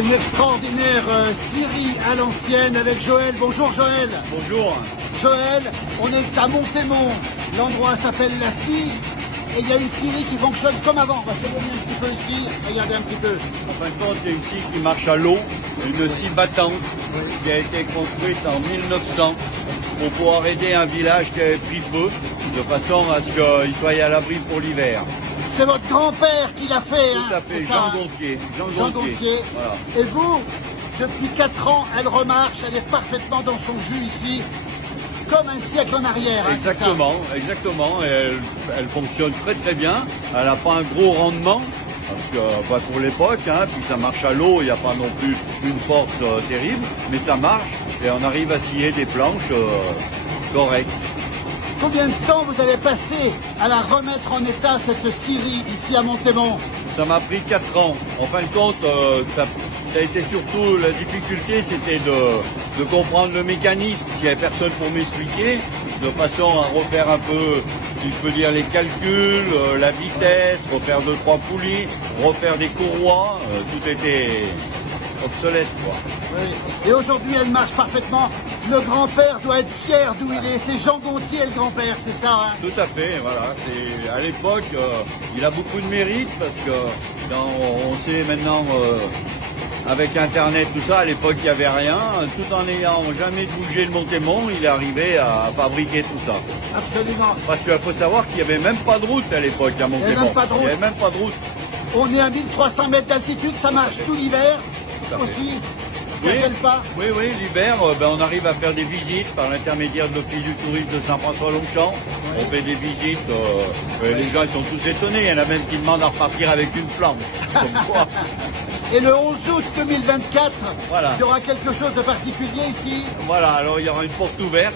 une extraordinaire scierie à l'ancienne avec Joël. Bonjour Joël. Bonjour. Joël, on est à Montémont. L'endroit s'appelle la Scie. Et il y a une scierie qui fonctionne comme avant. On va s'éloigner un petit peu ici. Regardez un petit peu. En fin de compte, c'est une scie qui marche à l'eau, une scie battante qui a été construite en 1900 pour pouvoir aider un village qui avait pris feu, de façon à ce qu'il soit à l'abri pour l'hiver. C'est votre grand-père qui l'a fait. Tout à fait, Jean Gontier. Jean Gontier. Voilà. Et vous, depuis 4 ans, elle remarche, elle est parfaitement dans son jus ici, comme un siècle en arrière. Exactement, exactement. Et elle fonctionne très très bien. Elle n'a pas un gros rendement, parce que pas pour l'époque, puis ça marche à l'eau, il n'y a pas non plus une force terrible, mais ça marche et on arrive à scier des planches correctes. Combien de temps vous avez passé à la remettre en état, cette scierie, ici à Montémont? Ça m'a pris 4 ans. En fin de compte, ça a été surtout la difficulté, c'était de comprendre le mécanisme. Il n'y avait personne pour m'expliquer, de façon à refaire un peu, si je peux dire, les calculs, la vitesse, refaire 2-3 poulies, refaire des courroies, tout était obsolète, quoi. Oui. Et aujourd'hui, elle marche parfaitement. Le grand-père doit être fier d'où il est. C'est Jean Gontier, le grand-père, c'est ça, Tout à fait, voilà. À l'époque, il a beaucoup de mérite parce que on sait maintenant, avec Internet, tout ça, à l'époque, il n'y avait rien. Tout en n'ayant jamais bougé le Montémont, il est arrivé à fabriquer tout ça. Absolument. Parce qu'il faut savoir qu'il n'y avait même pas de route à l'époque à Montémont. Il n'y avait même pas de route. On est à 1300 mètres d'altitude, ça marche tout l'hiver aussi. Ça gêne pas. Oui, l'hiver, on arrive à faire des visites par l'intermédiaire de l'Office du tourisme de Saint-François-Longchamp. Ouais. On fait des visites, les gens ils sont tous étonnés, il y en a même qui demandent à repartir avec une flamme. Et le 11 août 2024, voilà. Il y aura quelque chose de particulier ici? Voilà, alors il y aura une porte ouverte.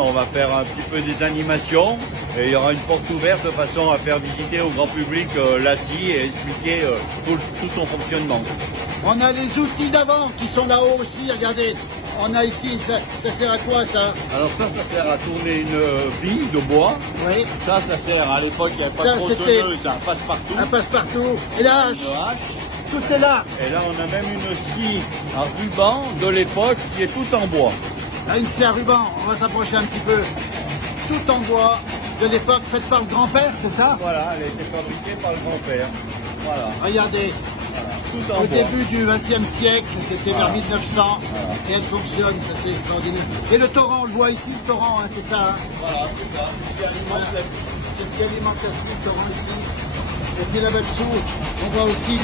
On va faire un petit peu des animations et il y aura une porte ouverte de façon à faire visiter au grand public la scie et expliquer tout son fonctionnement. On a les outils d'avant qui sont là-haut aussi, regardez. On a ici, ça sert à quoi ça? Alors ça sert à tourner une bille de bois. Oui. Ça sert, à l'époque il n'y avait pas de tronçonneuse, un passe-partout. Un passe-partout. Et la hache. Tout est là. Et là on a même une scie à ruban de l'époque qui est tout en bois. Une scie à ruban, on va s'approcher un petit peu. Tout en bois, de l'époque faite par le grand-père, c'est ça? Voilà, elle a été fabriquée par le grand-père. Voilà. Regardez, voilà. Tout en au bois. début du XXe siècle, c'était vers 1900, et elle fonctionne, ça c'est extraordinaire. Et le torrent, on le voit ici, le torrent, c'est ça? Voilà, c'est ça. C'est ce qui alimente la scie, le torrent ici. Et puis là-bas dessous, on voit aussi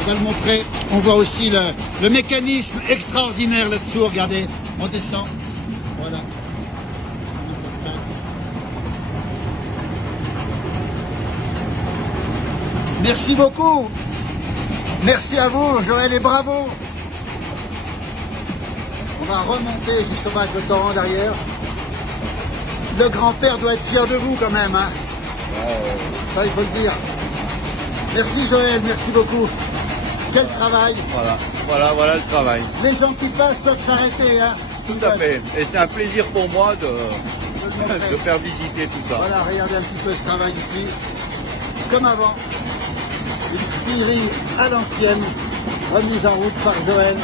on va le montrer, on voit aussi le mécanisme extraordinaire là-dessous, regardez, on descend, voilà. Comment ça se passe. Merci beaucoup, merci à vous Joël et bravo. On va remonter justement avec le torrent derrière. Le grand-père doit être fier de vous quand même, ça il faut le dire. Merci Joël, merci beaucoup. Quel travail. Voilà le travail. Les gens qui passent peuvent s'arrêter. Tout à fait. Et c'est un plaisir pour moi de faire visiter tout ça. Voilà, regardez un petit peu ce travail ici. Comme avant. Une scierie à l'ancienne, remise en route par Joël.